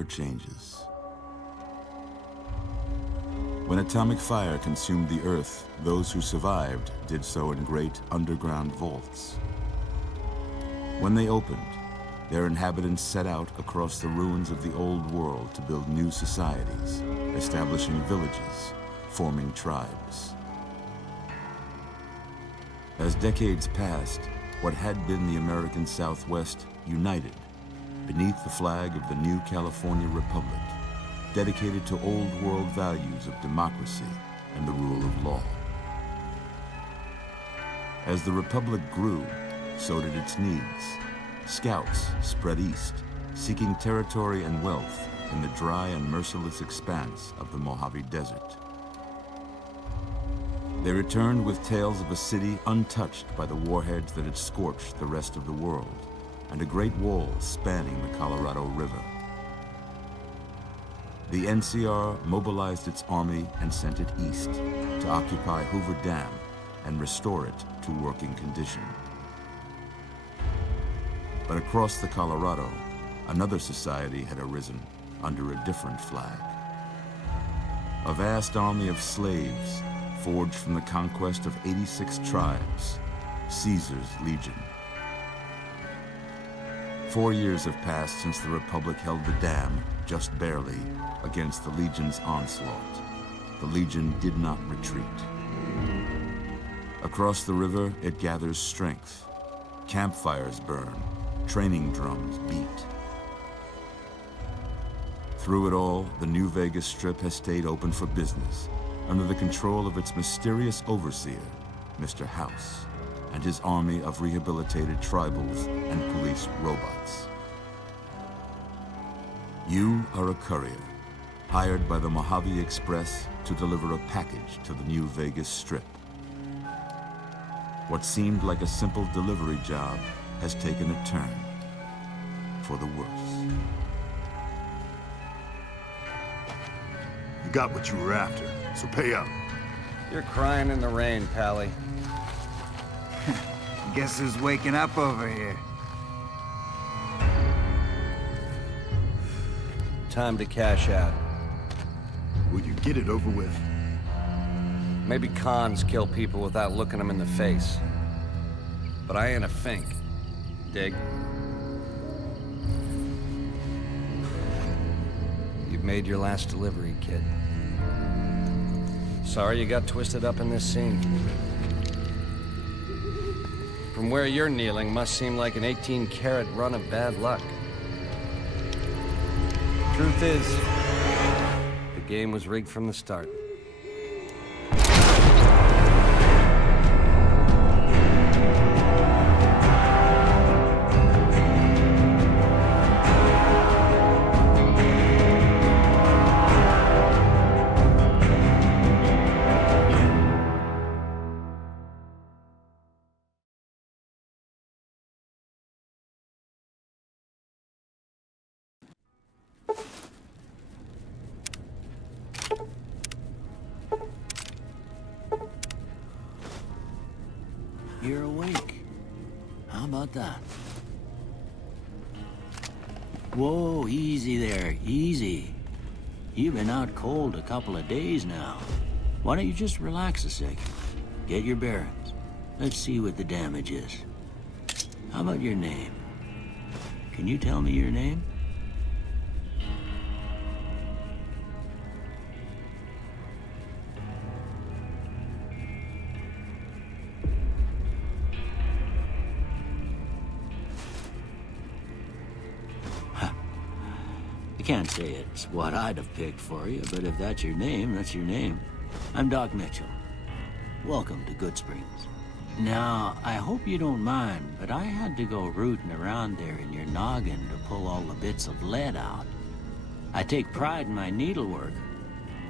never changes. When atomic fire consumed the Earth, those who survived did so in great underground vaults. When they opened, their inhabitants set out across the ruins of the old world to build new societies, establishing villages, forming tribes. As decades passed, what had been the American Southwest united beneath the flag of the new California Republic, dedicated to old world values of democracy and the rule of law. As the Republic grew, so did its needs. Scouts spread east, seeking territory and wealth in the dry and merciless expanse of the Mojave Desert. They returned with tales of a city untouched by the warheads that had scorched the rest of the world, and a great wall spanning the Colorado River. The NCR mobilized its army and sent it east to occupy Hoover Dam and restore it to working condition. But across the Colorado, another society had arisen under a different flag. A vast army of slaves forged from the conquest of 86 tribes, Caesar's Legion. 4 years have passed since the Republic held the dam, just barely, against the Legion's onslaught. The Legion did not retreat. Across the river, it gathers strength. Campfires burn, training drums beat. Through it all, the New Vegas Strip has stayed open for business, under the control of its mysterious overseer, Mr. House, and his army of rehabilitated tribals and police robots. You are a courier, hired by the Mojave Express to deliver a package to the New Vegas Strip. What seemed like a simple delivery job has taken a turn for the worse. You got what you were after, so pay up. You're crying in the rain, Pally. Guess who's waking up over here? Time to cash out. Will you get it over with? Maybe cons kill people without looking them in the face. But I ain't a fink. Dig? You've made your last delivery, kid. Sorry you got twisted up in this scene. From where you're kneeling must seem like an 18-carat run of bad luck. Truth is, the game was rigged from the start. You're awake. How about that? Whoa, easy there, easy. You've been out cold a couple of days now. Why don't you just relax a second? Get your bearings. Let's see what the damage is. How about your name? Can you tell me your name? I can't say it's what I'd have picked for you, but if that's your name, that's your name. I'm Doc Mitchell. Welcome to Goodsprings. Now, I hope you don't mind, but I had to go rooting around there in your noggin to pull all the bits of lead out. I take pride in my needlework,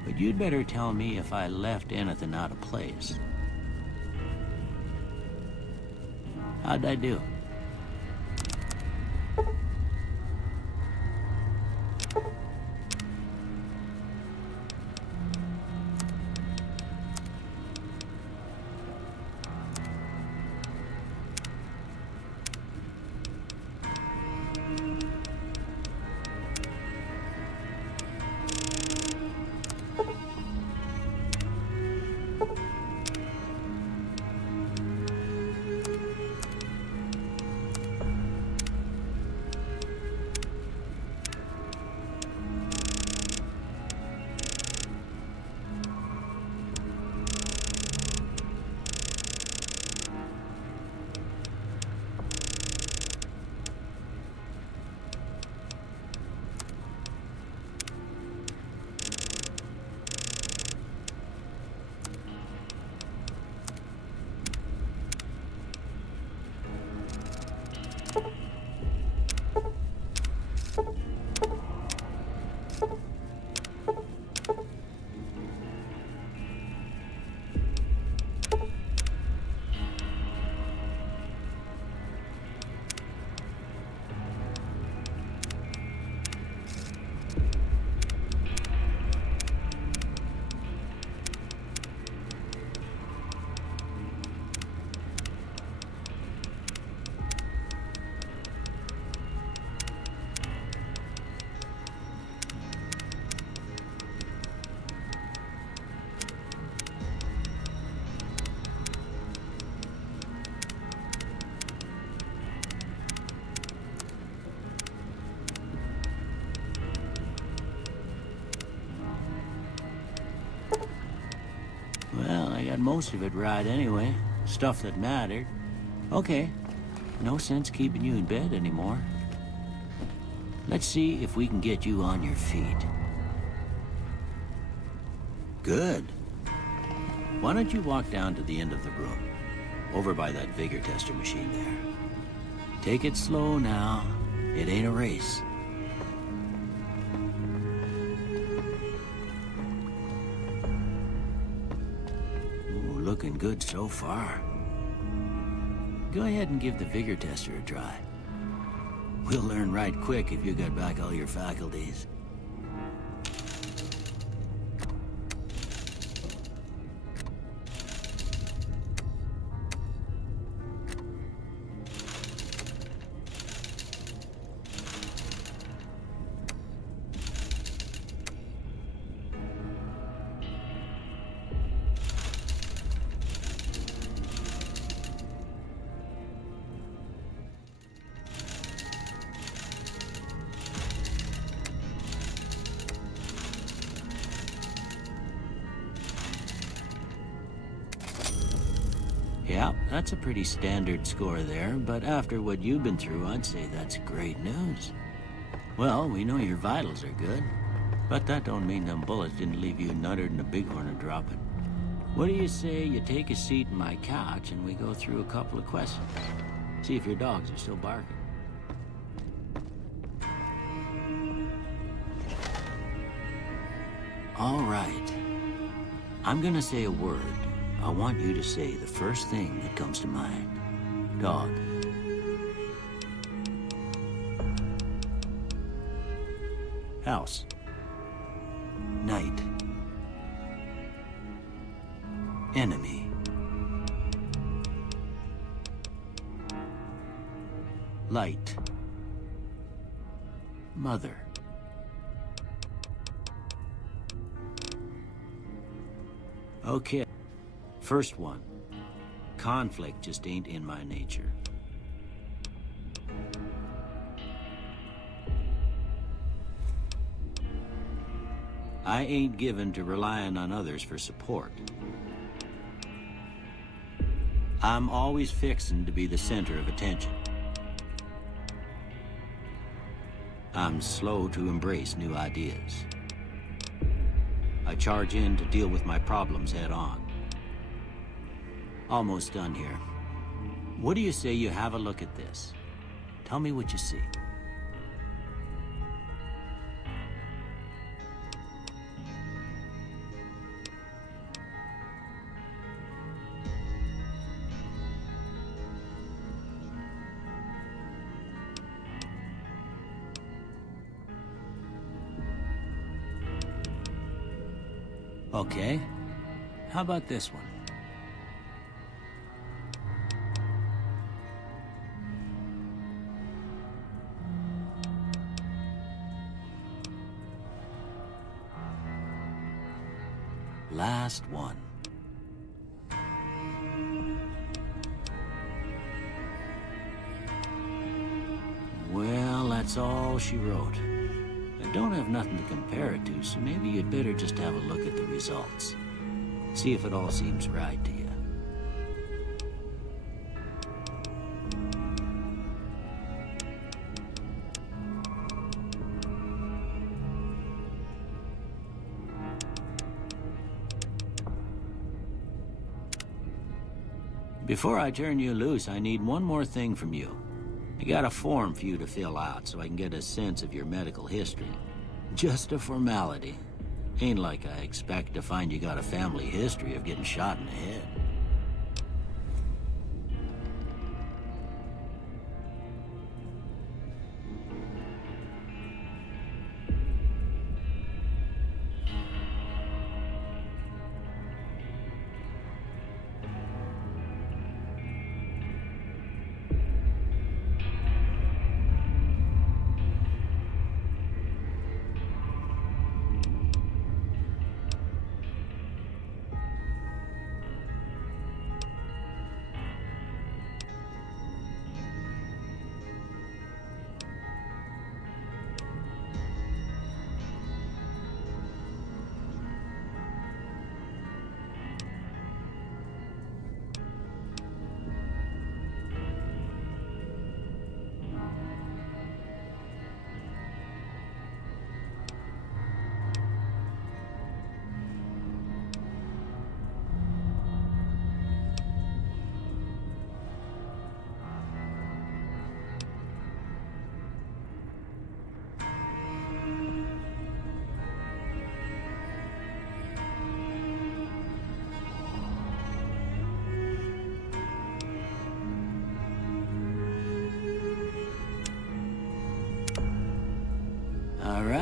but you'd better tell me if I left anything out of place. How'd I do? Well, I got most of it right anyway. Stuff that mattered. Okay. No sense keeping you in bed anymore. Let's see if we can get you on your feet. Good. Why don't you walk down to the end of the room? Over by that vigor tester machine there. Take it slow now. It ain't a race. Ooh, looking good so far. Go ahead and give the vigor tester a try. We'll learn right quick if you got back all your faculties. Yeah, that's a pretty standard score there, but after what you've been through, I'd say that's great news. Well, we know your vitals are good, but that don't mean them bullets didn't leave you nuttered and a bighorn a dropping. What do you say you take a seat in my couch and we go through a couple of questions? See if your dogs are still barking. All right. I'm gonna say a word. I want you to say the first thing that comes to mind. Dog. House. Night. Enemy. Light. Mother. Okay. First one. Conflict just ain't in my nature. I ain't given to relying on others for support. I'm always fixin' to be the center of attention. I'm slow to embrace new ideas. I charge in to deal with my problems head on. Almost done here. What do you say you have a look at this? Tell me what you see. Okay. How about this one? Last one. Well, that's all she wrote. I don't have nothing to compare it to, so maybe you'd better just have a look at the results. See if it all seems right to you. Before I turn you loose, I need one more thing from you. I got a form for you to fill out so I can get a sense of your medical history. Just a formality. Ain't like I expect to find you got a family history of getting shot in the head.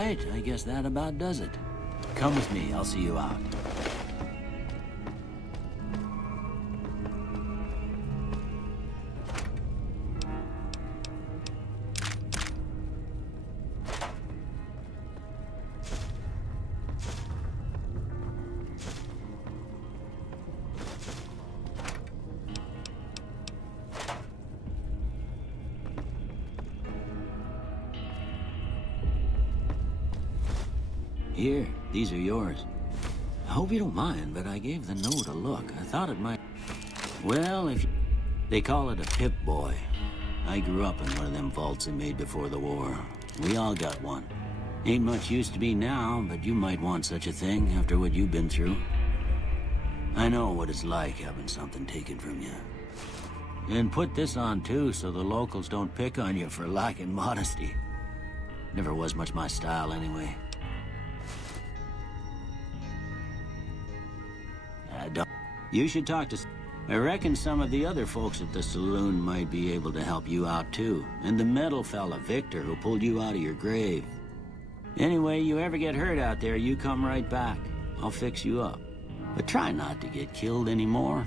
right, I guess that about does it. Come with me, I'll see you out. Here, these are yours. I hope you don't mind, but I gave the note a look. I thought it might... Well, if you... They call it a Pip-Boy. I grew up in one of them vaults they made before the war. We all got one. Ain't much use to be now, but you might want such a thing after what you've been through. I know what it's like having something taken from you. And put this on too, so the locals don't pick on you for lacking modesty. Never was much my style anyway. You should talk to... I reckon some of the other folks at the saloon might be able to help you out too. And the metal fella, Victor, who pulled you out of your grave. Anyway, you ever get hurt out there, you come right back. I'll fix you up. But try not to get killed anymore.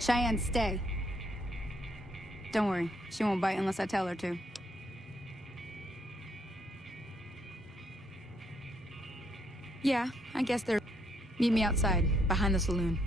Cheyenne, stay. Don't worry, she won't bite unless I tell her to. Yeah, I guess they're... Meet me outside, behind the saloon.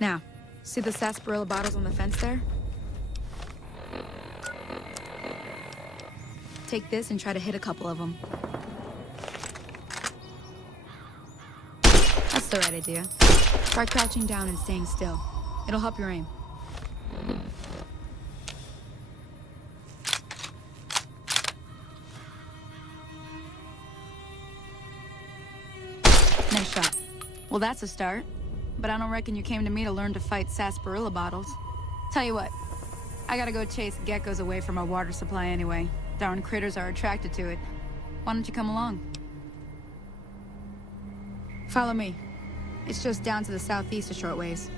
Now, see the sarsaparilla bottles on the fence there? Take this and try to hit a couple of them. That's the right idea. Try crouching down and staying still. It'll help your aim. Nice shot. Well, that's a start. But I don't reckon you came to me to learn to fight sarsaparilla bottles. Tell you what, I gotta go chase geckos away from our water supply anyway. Darn critters are attracted to it. Why don't you come along? Follow me. It's just down to the southeast a short ways.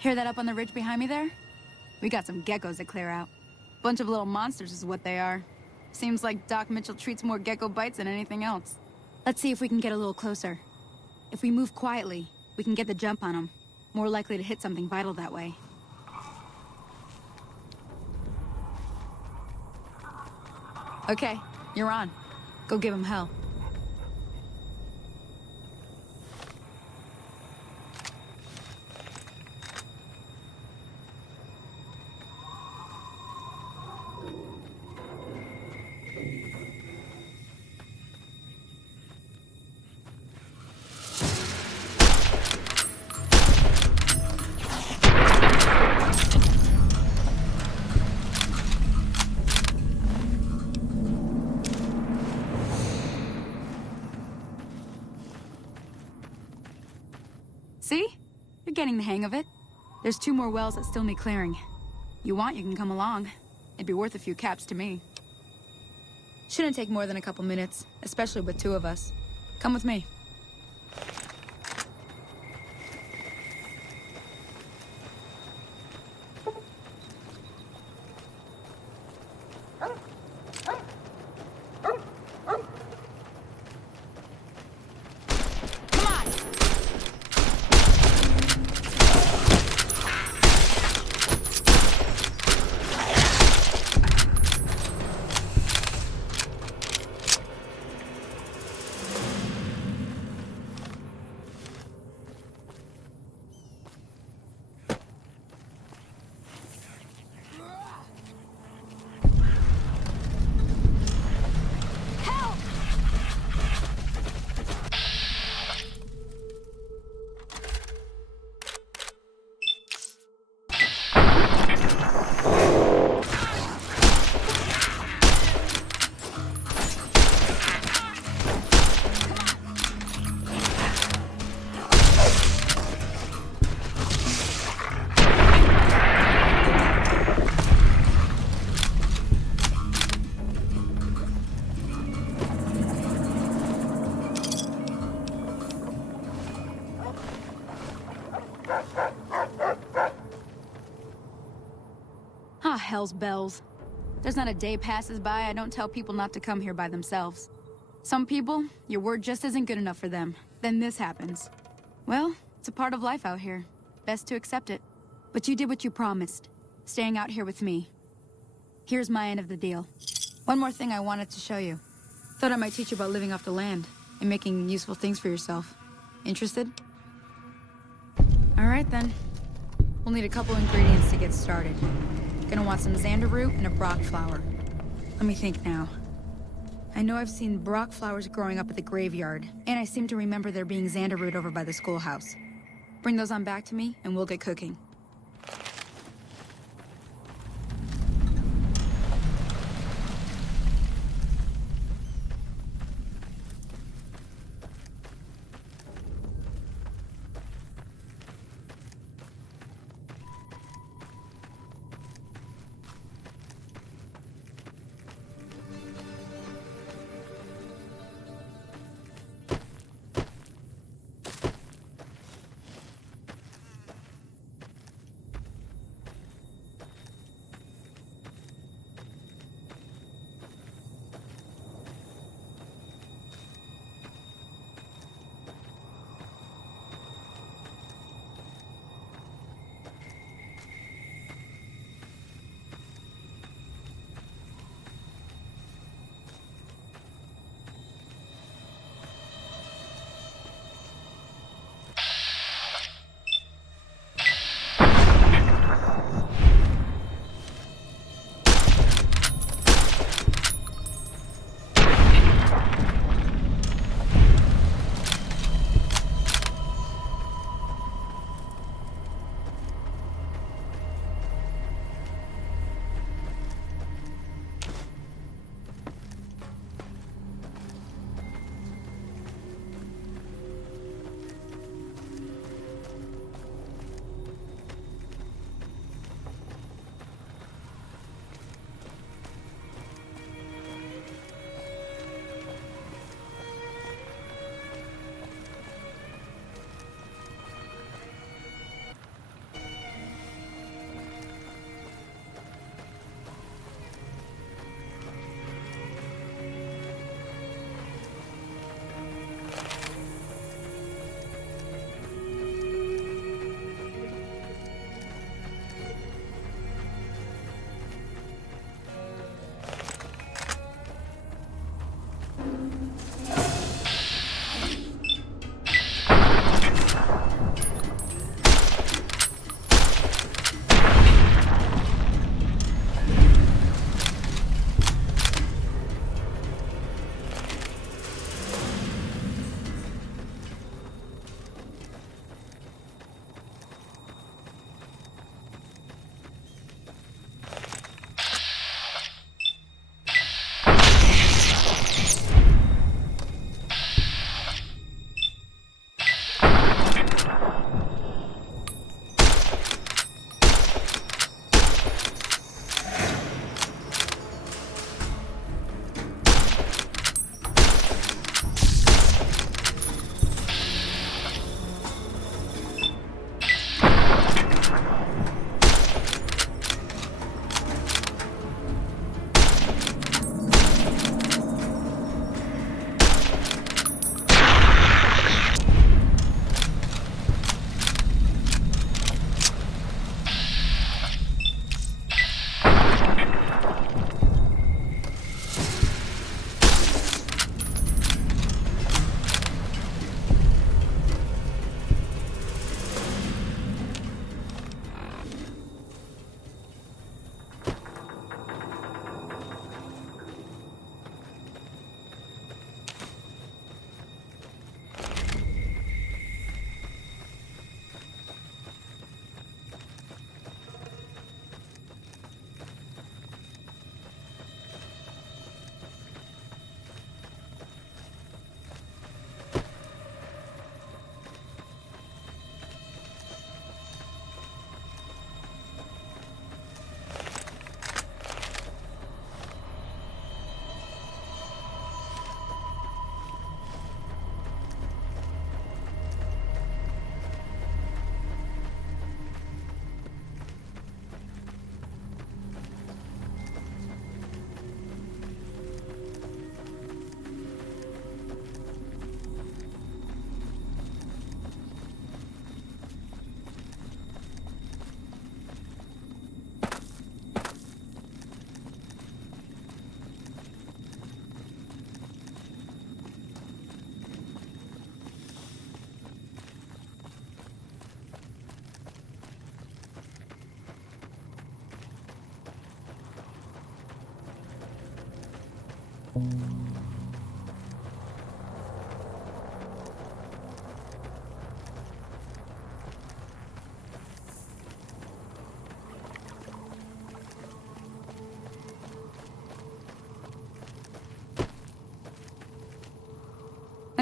Hear that up on the ridge behind me there? We got some geckos to clear out. Bunch of little monsters is what they are. Seems like Doc Mitchell treats more gecko bites than anything else. Let's see if we can get a little closer. If we move quietly, we can get the jump on them. More likely to hit something vital that way. Okay, you're on. Go give him hell. See? You're getting the hang of it. There's 2 more wells that still need clearing. You want, you can come along. It'd be worth a few caps to me. Shouldn't take more than a couple minutes, especially with 2 of us. Come with me. Ah, hell's bells. There's not a day passes by I don't tell people not to come here by themselves. Some people, your word just isn't good enough for them. Then this happens. Well, it's a part of life out here. Best to accept it. But you did what you promised, staying out here with me. Here's my end of the deal. One more thing I wanted to show you. Thought I might teach you about living off the land and making useful things for yourself. Interested? All right then. We'll need a couple ingredients to get started. Gonna want some xander root and a brock flower. Let me think now. I know I've seen brock flowers growing up at the graveyard, and I seem to remember there being xander root over by the schoolhouse. Bring those on back to me, and we'll get cooking.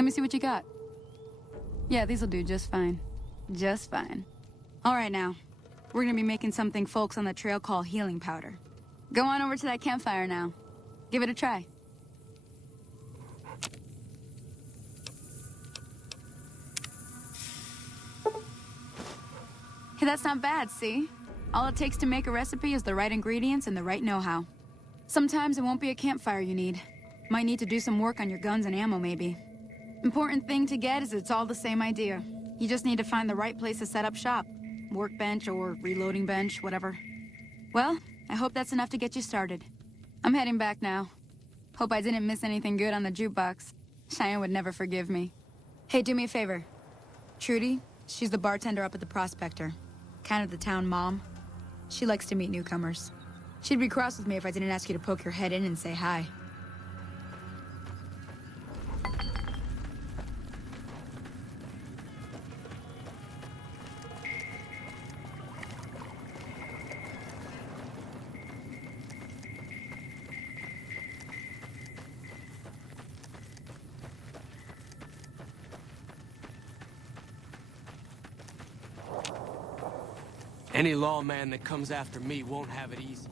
Let me see what you got. Yeah, these'll do just fine. Just fine. All right, now. We're gonna be making something folks on the trail call healing powder. Go on over to that campfire now. Give it a try. Hey, that's not bad, see? All it takes to make a recipe is the right ingredients and the right know-how. Sometimes it won't be a campfire you need. Might need to do some work on your guns and ammo, maybe. Important thing to get is it's all the same idea. You just need to find the right place to set up shop. Workbench or reloading bench, whatever. Well, I hope that's enough to get you started. I'm heading back now. Hope I didn't miss anything good on the jukebox. Cheyenne would never forgive me. Hey, do me a favor. Trudy, she's the bartender up at the Prospector. Kind of the town mom. She likes to meet newcomers. She'd be cross with me if I didn't ask you to poke your head in and say hi. Any lawman that comes after me won't have it easy.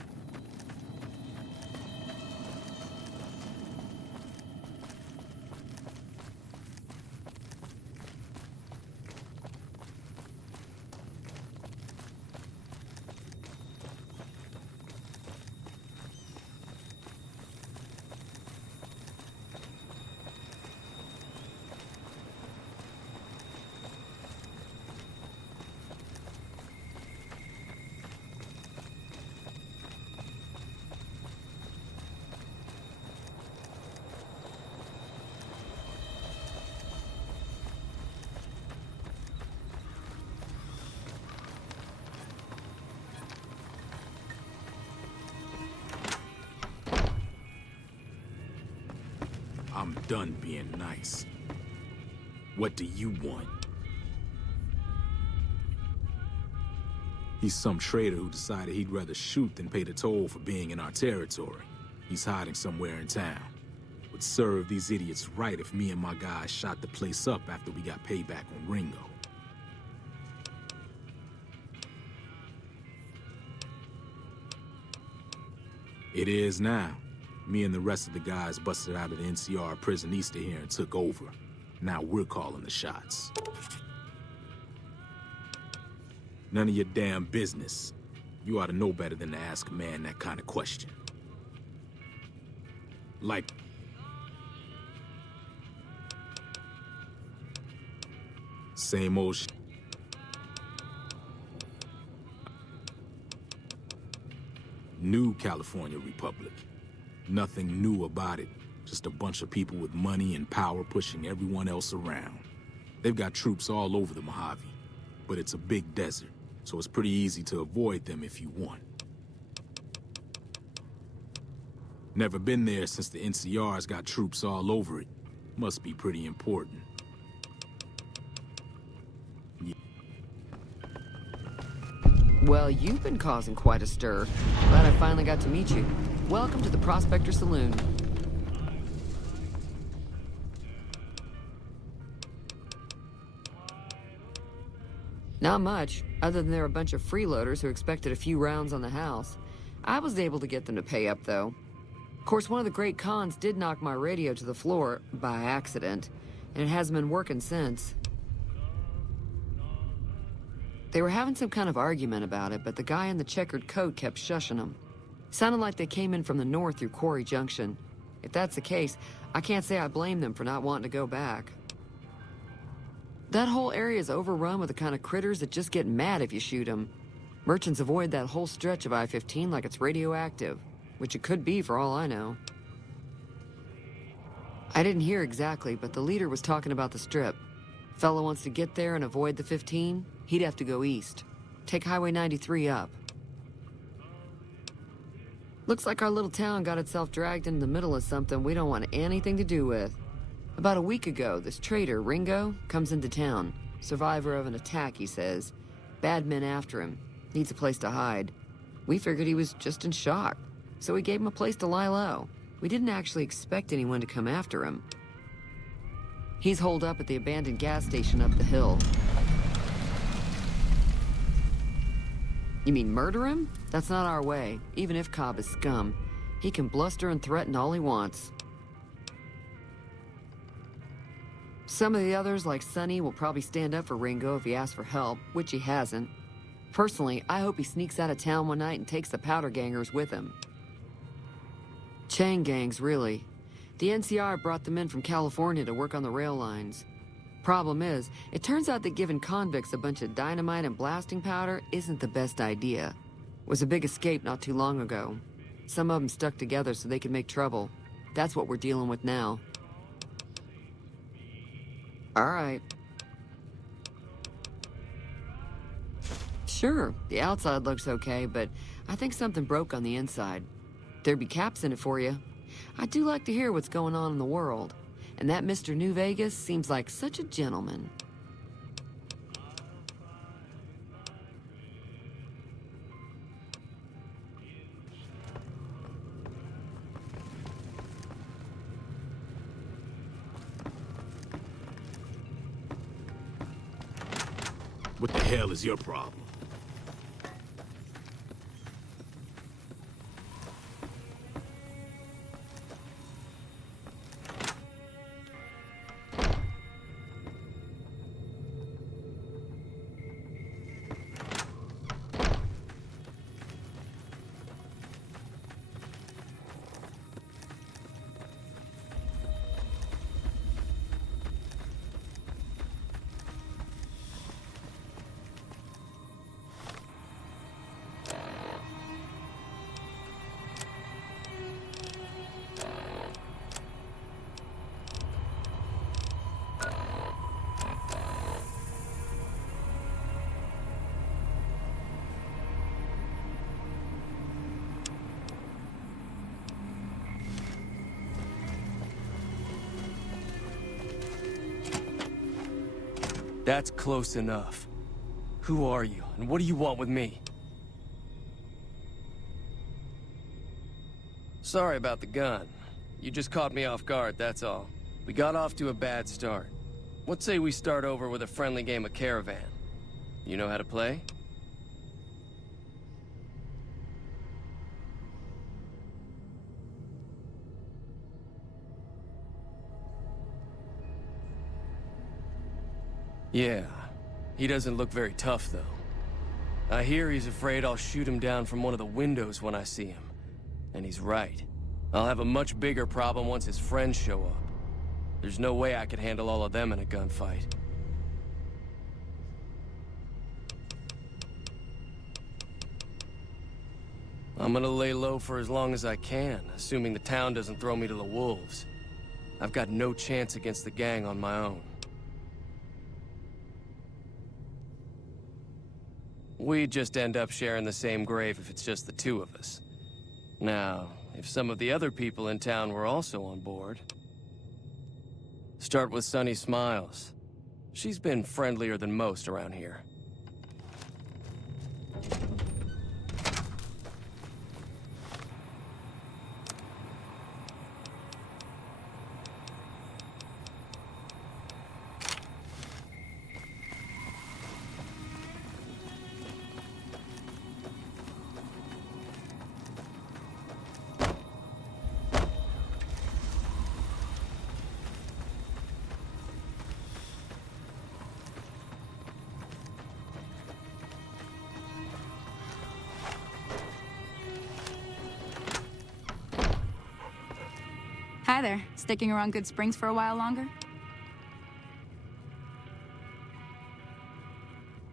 I'm done being nice. What do you want? He's some traitor who decided he'd rather shoot than pay the toll for being in our territory. He's hiding somewhere in town. Would serve these idiots right if me and my guys shot the place up after we got payback on Ringo. It is now. Me and the rest of the guys busted out of the NCR prison east of here and took over. Now we're calling the shots. None of your damn business. You ought to know better than to ask a man that kind of question. Like... Same old shit. New California Republic. Nothing new about it. Just a bunch of people with money and power pushing everyone else around. They've got troops all over the Mojave, but it's a big desert, so it's pretty easy to avoid them if you want. Never been there since the NCR's got troops all over it. Must be pretty important. Yeah. Well, you've been causing quite a stir. Glad I finally got to meet you. Welcome to the Prospector Saloon. Not much, other than they're a bunch of freeloaders who expected a few rounds on the house. I was able to get them to pay up, though. Of course, one of the great cons did knock my radio to the floor, by accident, and it hasn't been working since. They were having some kind of argument about it, but the guy in the checkered coat kept shushing them. Sounded like they came in from the north through Quarry Junction. If that's the case, I can't say I blame them for not wanting to go back. That whole area is overrun with the kind of critters that just get mad if you shoot them. Merchants avoid that whole stretch of I-15 like it's radioactive, which it could be for all I know. I didn't hear exactly, but the leader was talking about the strip. Fellow wants to get there and avoid the 15, he'd have to go east. Take Highway 93 up. Looks like our little town got itself dragged into the middle of something we don't want anything to do with. About a week ago, this traitor, Ringo, comes into town. Survivor of an attack, he says. Bad men after him. Needs a place to hide. We figured he was just in shock, so we gave him a place to lie low. We didn't actually expect anyone to come after him. He's holed up at the abandoned gas station up the hill. You mean murder him? That's not our way, even if Cobb is scum. He can bluster and threaten all he wants. Some of the others, like Sonny, will probably stand up for Ringo if he asks for help, which he hasn't. Personally, I hope he sneaks out of town one night and takes the powder gangers with him. Chain gangs, really. The NCR brought them in from California to work on the rail lines. Problem is, it turns out that giving convicts a bunch of dynamite and blasting powder isn't the best idea. It was a big escape not too long ago. Some of them stuck together so they could make trouble. That's what we're dealing with now. All right. Sure, the outside looks okay, but I think something broke on the inside. There'd be caps in it for you. I do like to hear what's going on in the world. And that Mr. New Vegas seems like such a gentleman. What the hell is your problem? That's close enough. Who are you, and what do you want with me? Sorry about the gun. You just caught me off guard, that's all. We got off to a bad start. What say we start over with a friendly game of Caravan? You know how to play? Yeah, he doesn't look very tough, though. I hear he's afraid I'll shoot him down from one of the windows when I see him. And he's right. I'll have a much bigger problem once his friends show up. There's no way I could handle all of them in a gunfight. I'm gonna lay low for as long as I can, assuming the town doesn't throw me to the wolves. I've got no chance against the gang on my own. We'd just end up sharing the same grave if it's just the two of us. Now, if some of the other people in town were also on board... Start with Sunny Smiles. She's been friendlier than most around here. Hi there. Sticking around Good Springs for a while longer?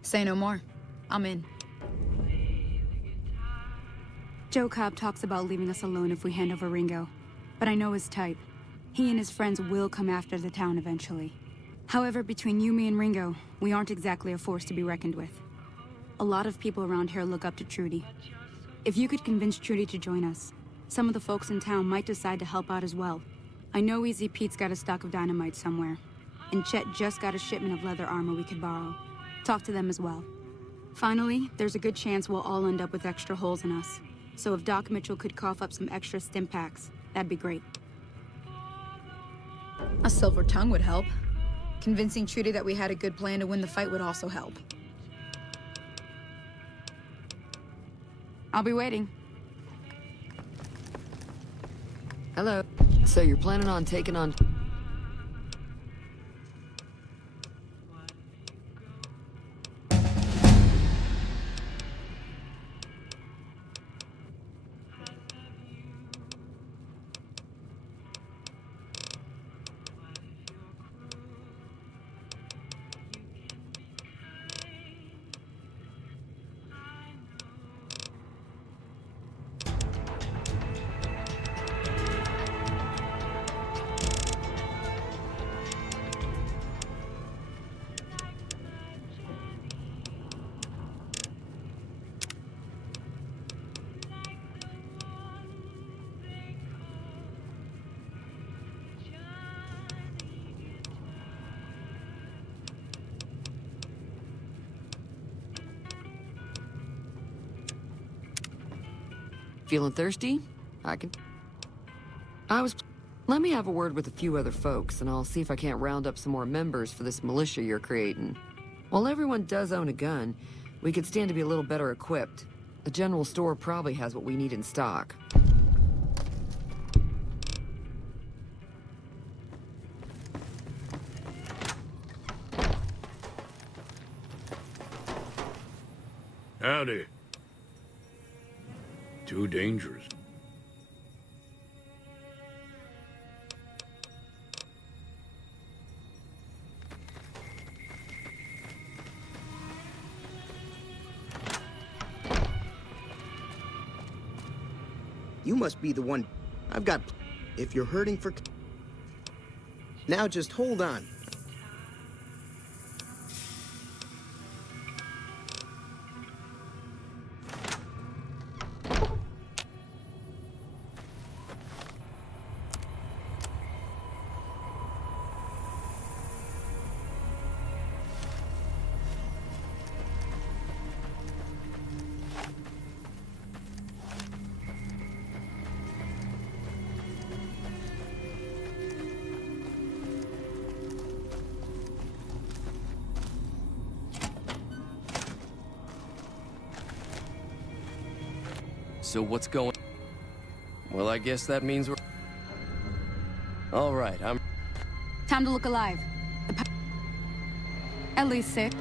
Say no more. I'm in. Joe Cobb talks about leaving us alone if we hand over Ringo, but I know his type. He and his friends will come after the town eventually. However, between you, me, and Ringo, we aren't exactly a force to be reckoned with. A lot of people around here look up to Trudy. If you could convince Trudy to join us, some of the folks in town might decide to help out as well. I know Easy Pete's got a stock of dynamite somewhere, and Chet just got a shipment of leather armor we could borrow. Talk to them as well. Finally, there's a good chance we'll all end up with extra holes in us. So if Doc Mitchell could cough up some extra stim packs, that'd be great. A silver tongue would help. Convincing Trudy that we had a good plan to win the fight would also help. I'll be waiting. Hello. So you're planning on taking on... Feeling thirsty? Let me have a word with a few other folks, and I'll see if I can't round up some more members for this militia you're creating. While everyone does own a gun, we could stand to be a little better equipped. The general store probably has what we need in stock. Howdy. Too dangerous. You must be the one. I've got... If you're hurting for... Now just hold on. So what's going... Well, I guess that means we're... All right, I'm... Time to look alive. At least 6.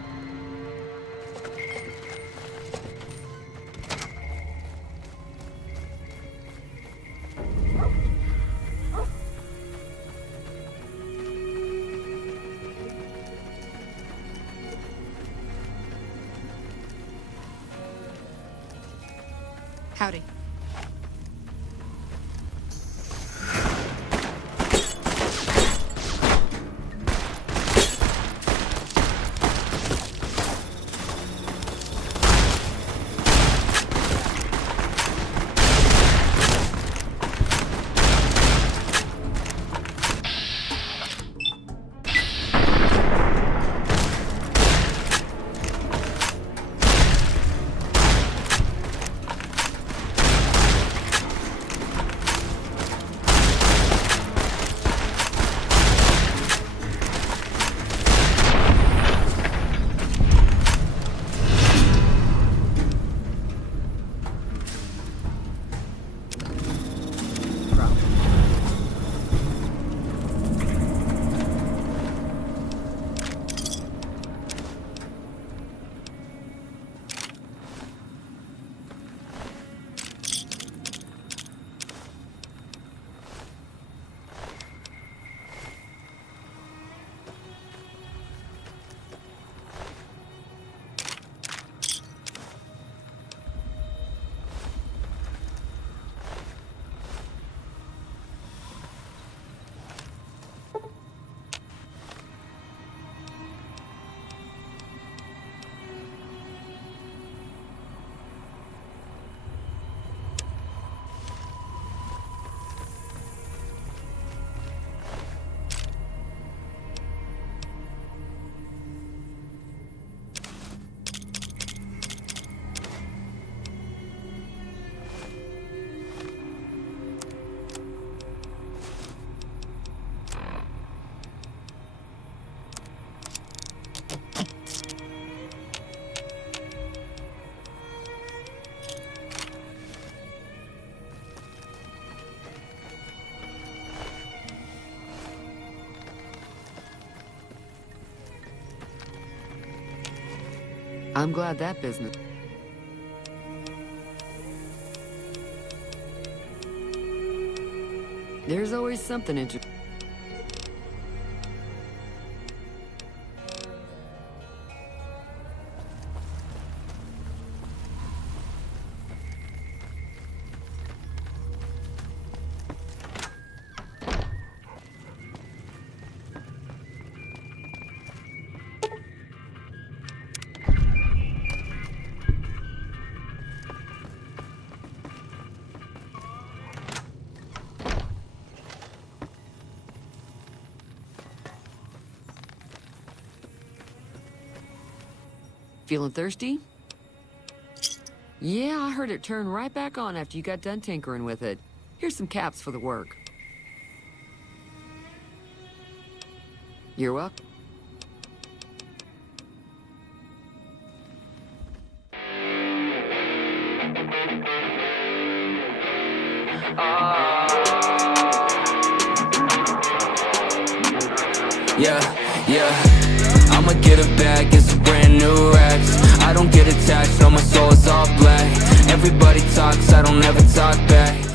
Howdy. I'm glad that business... There's always something interesting. Feeling thirsty? Yeah, I heard it turn right back on after you got done tinkering with it. Here's some caps for the work. You're welcome. Yeah, I'ma get it back, it's a brand new racks. I don't get attached, no, my soul is all black. Everybody talks, I don't ever talk back.